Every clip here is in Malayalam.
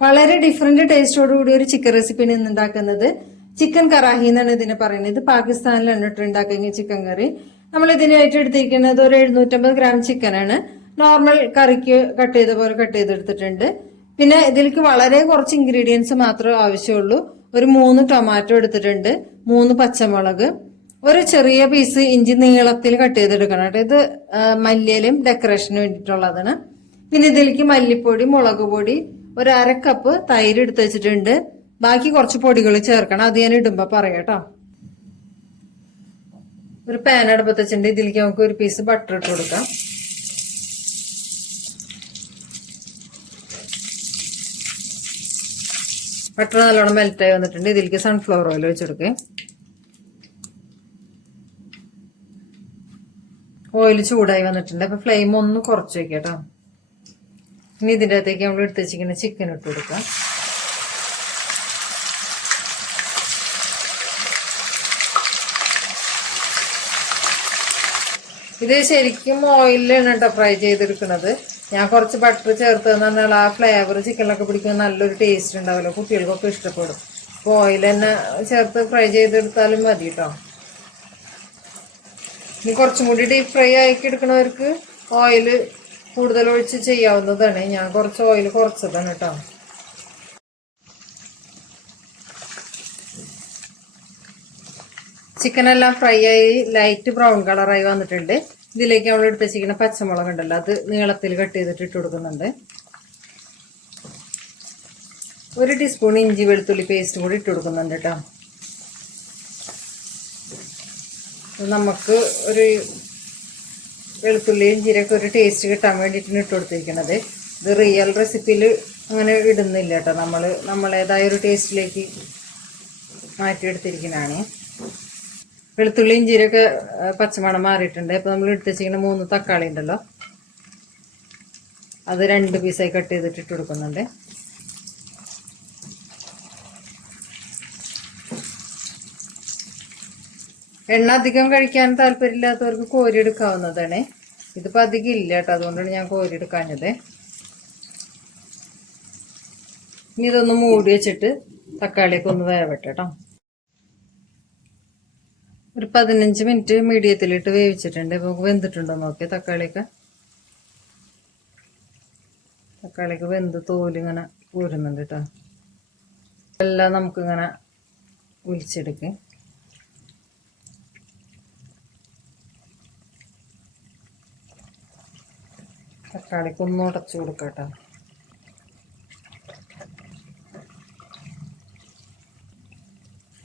വളരെ ഡിഫറെന്റ് ടേസ്റ്റോടുകൂടി ഒരു ചിക്കൻ റെസിപ്പിയാണ് ഇന്ന് ഉണ്ടാക്കുന്നത്. ചിക്കൻ കറാഹി എന്നാണ് ഇതിനെ പറയുന്നത്. ഇത് പാകിസ്ഥാനിലാണ് ഇട്ട് ഉണ്ടാക്കുന്ന ചിക്കൻ കറി. നമ്മൾ ഇതിനായിട്ട് എടുത്തിരിക്കുന്നത് ഒരു 750 ഗ്രാം ചിക്കനാണ്. നോർമൽ കറിക്ക് കട്ട് ചെയ്ത പോലെ കട്ട് ചെയ്തെടുത്തിട്ടുണ്ട്. പിന്നെ ഇതിലേക്ക് വളരെ കുറച്ച് ഇൻഗ്രീഡിയൻസ് മാത്രമേ ആവശ്യമുള്ളൂ. ഒരു 3 ടൊമാറ്റോ എടുത്തിട്ടുണ്ട്, 3 പച്ചമുളക്, ഒരു ചെറിയ പീസ് ഇഞ്ചി നീളത്തിൽ കട്ട് ചെയ്തെടുക്കണം കേട്ടോ. ഇത് മല്ലിയിലും ഡെക്കറേഷന് വേണ്ടിയിട്ടുള്ളതാണ്. പിന്നെ ഇതിലേക്ക് മല്ലിപ്പൊടി, മുളക് പൊടി, ഒരു 1/2 കപ്പ് തൈര് എടുത്ത് വെച്ചിട്ടുണ്ട്. ബാക്കി കുറച്ച് പൊടികൾ ചേർക്കണം, അത് ഞാൻ ഇടുമ്പോ പറയാം കേട്ടോ. ഒരു പാൻ അടുപ്പത്ത് വെച്ചിട്ടുണ്ട്. ഇതിലേക്ക് നമുക്ക് ഒരു പീസ് ബട്ടർ ഇട്ട് കൊടുക്കാം. ബട്ടർ നല്ലോണം മെൽറ്റായി വന്നിട്ടുണ്ട്. ഇതിലേക്ക് സൺഫ്ലവർ ഓയിൽ ഒഴിച്ചെടുക്കുക. ഓയിൽ ചൂടായി വന്നിട്ടുണ്ട്. അപ്പൊ ഫ്ലെയിം ഒന്ന് കുറച്ച് വെക്കാം കേട്ടോ. ഇനി ഇതിൻ്റെ അകത്തേക്ക് നമ്മൾ എടുത്ത് വെച്ചിരിക്കുന്ന ചിക്കൻ ഇട്ട് കൊടുക്കാം. ഇത് ശരിക്കും ഓയിലാണ് കേട്ടോ ഫ്രൈ ചെയ്തെടുക്കുന്നത്. ഞാൻ കുറച്ച് ബട്ടർ ചേർത്തതെന്ന് പറഞ്ഞാൽ ആ ഫ്ലേവർ ചിക്കനിലൊക്കെ പിടിക്കുന്ന നല്ലൊരു ടേസ്റ്റ് ഉണ്ടാവില്ല, കുട്ടികൾക്കൊക്കെ ഇഷ്ടപ്പെടും. അപ്പോൾ ഓയിൽ തന്നെ ചേർത്ത് ഫ്രൈ ചെയ്തെടുത്താലും മതി കേട്ടോ. ഇനി കുറച്ചും കൂടി ഡീപ്പ് ഫ്രൈ ആക്കി എടുക്കണവർക്ക് ഓയിൽ കൂടുതൽ ഒഴിച്ച് ചെയ്യാവുന്നതാണ്. ഞാൻ കുറച്ച് ഓയിൽ കുറച്ചതാണ് കേട്ടോ. ചിക്കനെല്ലാം ഫ്രൈ ആയി ലൈറ്റ് ബ്രൗൺ കളറായി വന്നിട്ടുണ്ട്. ഇതിലേക്ക് നമ്മൾ എടുത്ത് വെച്ചിരിക്കുന്ന പച്ചമുളക് ഉണ്ടല്ലോ, അത് നീളത്തിൽ കട്ട് ചെയ്തിട്ട് ഇട്ട് കൊടുക്കുന്നുണ്ട്. 1 ടീസ്പൂൺ ഇഞ്ചി വെളുത്തുള്ളി പേസ്റ്റ് കൂടി ഇട്ട് കൊടുക്കുന്നുണ്ട് കേട്ടോ. നമുക്ക് ഒരു വെളുത്തുള്ളിയും ജീരൊക്കെ ഒരു ടേസ്റ്റ് കിട്ടാൻ വേണ്ടിയിട്ടാണ് ഇട്ട് കൊടുത്തിരിക്കുന്നത്. ഇത് റിയൽ റെസിപ്പിയിൽ അങ്ങനെ ഇടുന്നില്ല കേട്ടോ. നമ്മളേതായ ഒരു ടേസ്റ്റിലേക്ക് മാറ്റിയെടുത്തിരിക്കുന്നതാണ്. വെളുത്തുള്ളിയും ജീരൊക്കെ പച്ചമണം മാറിയിട്ടുണ്ട്. അപ്പോൾ നമ്മൾ എടുത്ത് വെച്ചിരിക്കുന്ന 3 തക്കാളി ഉണ്ടല്ലോ, അത് 2 പീസായി കട്ട് ചെയ്തിട്ട് ഇട്ട് കൊടുക്കുന്നുണ്ട്. എണ്ണ അധികം കഴിക്കാൻ താല്പര്യമില്ലാത്തവർക്ക് കോരിയെടുക്കാവുന്നതാണ്. ഇതിപ്പോൾ അധികം ഇല്ല കേട്ടോ, അതുകൊണ്ടാണ് ഞാൻ കോരിയെടുക്കാഞ്ഞത്. ഇനി ഇതൊന്ന് മൂടി വെച്ചിട്ട് തക്കാളിയൊക്കെ ഒന്ന് വേവട്ടെ കേട്ടോ. ഒരു 15 മിനിറ്റ് മീഡിയത്തിലിട്ട് വേവിച്ചിട്ടുണ്ട്. ഇപ്പോൾ വെന്തിട്ടുണ്ടോ നോക്കിയാൽ തക്കാളിയൊക്കെ വെന്ത് തോലിങ്ങനെ ഊരുന്നുണ്ട് കേട്ടോ. എല്ലാം നമുക്കിങ്ങനെ ഒലിച്ചെടുക്കും. തക്കാളിക്ക് ഒന്ന് ഉടച്ചു കൊടുക്കാം കേട്ടോ.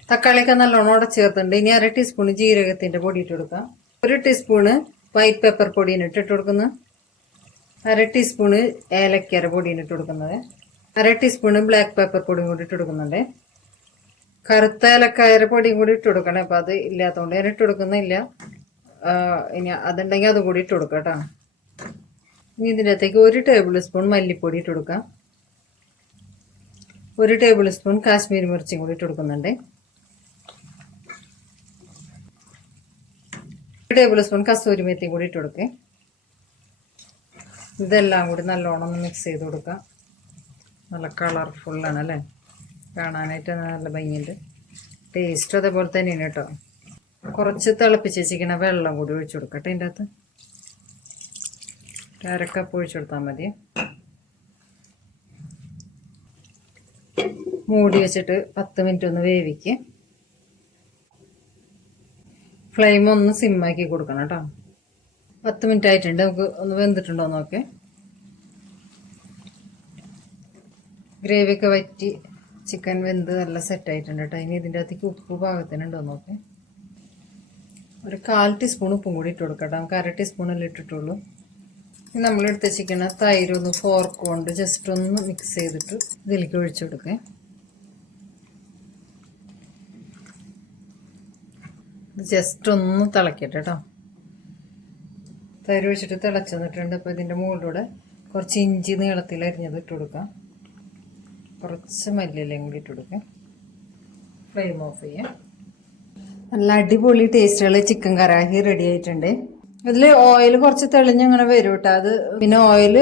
തക്കാളിയൊക്കെ നല്ലോണം ഉടച്ച് ചേർത്തിട്ടുണ്ട്. ഇനി 1/2 ടീസ്പൂൺ ജീരകത്തിന്റെ പൊടി ഇട്ട് കൊടുക്കാം. 1 ടീസ്പൂണ് വൈറ്റ് പെപ്പർ പൊടിയാണ് ഇട്ട് കൊടുക്കുന്നത്. 1/2 ടീസ്പൂണ് ഏലക്കര പൊടിയാണ് ഇട്ട് കൊടുക്കുന്നത്. 1/2 ടീസ്പൂണ് ബ്ലാക്ക് പെപ്പർ പൊടിയും കൂടി ഇട്ട് കൊടുക്കുന്നുണ്ട്. കറുത്ത ഏലക്കായ പൊടിയും കൂടി ഇട്ട് കൊടുക്കണം. അപ്പം അത് ഇല്ലാത്തതുകൊണ്ട് ഞാൻ ഇട്ട് കൊടുക്കുന്നില്ല. ഇനി അതുണ്ടെങ്കിൽ അതും കൂടി ഇട്ട് കൊടുക്കാം കേട്ടോ. ഇനി ഇതിൻ്റെ അകത്തേക്ക് 1 ടേബിൾ സ്പൂൺ മല്ലിപ്പൊടി ഇട്ട് കൊടുക്കാം. 1 ടേബിൾ സ്പൂൺ കാശ്മീരി മിർച്ചിയും കൂടി ഇട്ട് കൊടുക്കുന്നുണ്ട്. 1 ടേബിൾ സ്പൂൺ കസൂരി മെത്തിയും കൂടി ഇട്ട് കൊടുക്കുക. ഇതെല്ലാം കൂടി നല്ലോണം ഒന്ന് മിക്സ് ചെയ്ത് കൊടുക്കാം. നല്ല കളർഫുള്ളാണ് അല്ലേ, കാണാനായിട്ട് നല്ല ഭംഗിയുണ്ട്. ടേസ്റ്റ് അതേപോലെ തന്നെയാണ് കേട്ടോ. കുറച്ച് തിളപ്പിച്ച് വെച്ചിരിക്കുന്ന വെള്ളം കൂടി ഒഴിച്ചു കൊടുക്കട്ടെ. ഇതിൻ്റെ അകത്ത് 1/2 കപ്പ് ഒഴിച്ചു കൊടുത്താൽ മതി. മൂടി വെച്ചിട്ട് 10 മിനിറ്റ് ഒന്ന് വേവിക്കുക. ഫ്ലെയിം ഒന്ന് സിമ്മാക്കി കൊടുക്കണം കേട്ടോ. 10 മിനിറ്റ് ആയിട്ടുണ്ട്. നമുക്ക് ഒന്ന് വെന്തിട്ടുണ്ടോ നോക്കേ. ഗ്രേവിയൊക്കെ വറ്റി ചിക്കൻ വെന്ത് നല്ല സെറ്റായിട്ടുണ്ട് കേട്ടോ. ഇനി ഇതിൻ്റെ അകത്തേക്ക് ഉപ്പ് പാകത്തിനുണ്ടോ നോക്കേ. ഒരു 1/4 ടീസ്പൂൺ ഉപ്പും കൂടി ഇട്ട് കൊടുക്കട്ടെ. നമുക്ക് 1/2 ടീസ്പൂണല്ലേ ഇട്ടിട്ടുള്ളൂ. നമ്മൾ എടുത്ത് വെച്ചിരിക്കുന്ന തൈര് ഒന്ന് ഫോർക്ക് കൊണ്ട് ജസ്റ്റ് ഒന്ന് മിക്സ് ചെയ്തിട്ട് ഇതിലേക്ക് ഒഴിച്ചു കൊടുക്കുക. ജസ്റ്റ് ഒന്ന് തിളക്കട്ടെ കേട്ടോ. തൈര് ഒഴിച്ചിട്ട് തിളച്ച് വന്നിട്ടുണ്ട്. അപ്പോൾ ഇതിൻ്റെ മുകളിലൂടെ കുറച്ച് ഇഞ്ചി നീളത്തിൽ അരിഞ്ഞത് ഇട്ട് കൊടുക്കാം. കുറച്ച് മല്ലിയിലയും കൂടി ഇട്ട് കൊടുക്കാം. ഫ്ലെയിം ഓഫ് ചെയ്യാം. നല്ല അടിപൊളി ടേസ്റ്റുള്ള ചിക്കൻ കറാഹി റെഡി ആയിട്ടുണ്ട്. ഇതിൽ ഓയിൽ കുറച്ച് തെളിഞ്ഞങ്ങനെ വരും കേട്ടോ. അത് പിന്നെ ഓയിൽ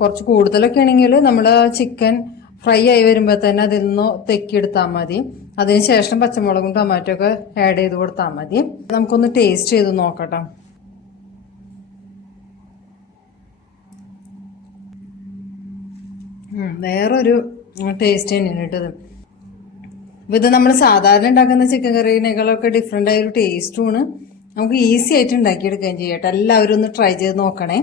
കുറച്ച് കൂടുതലൊക്കെ ആണെങ്കിൽ നമ്മൾ ചിക്കൻ ഫ്രൈ ആയി വരുമ്പോൾ തന്നെ അതിൽ നിന്ന് തെക്കിയെടുത്താൽ മതി. അതിനുശേഷം പച്ചമുളകും ടൊമാറ്റോ ഒക്കെ ആഡ് ചെയ്ത് കൊടുത്താൽ മതി. നമുക്കൊന്ന് ടേസ്റ്റ് ചെയ്ത് നോക്കട്ടെ. വേറൊരു ടേസ്റ്റ് തന്നെയാണ് കേട്ടത്. ഇത് നമ്മൾ സാധാരണ ഉണ്ടാക്കുന്ന ചിക്കൻ കറീനേക്കാളൊക്കെ ഡിഫറെൻ്റ് ആയ ഒരു ടേസ്റ്റുമാണ്. നമുക്ക് ഈസി ആയിട്ട് ഉണ്ടാക്കിയെടുക്കുകയും ചെയ്യട്ടെ. എല്ലാവരും ഒന്ന് ട്രൈ ചെയ്ത് നോക്കണേ.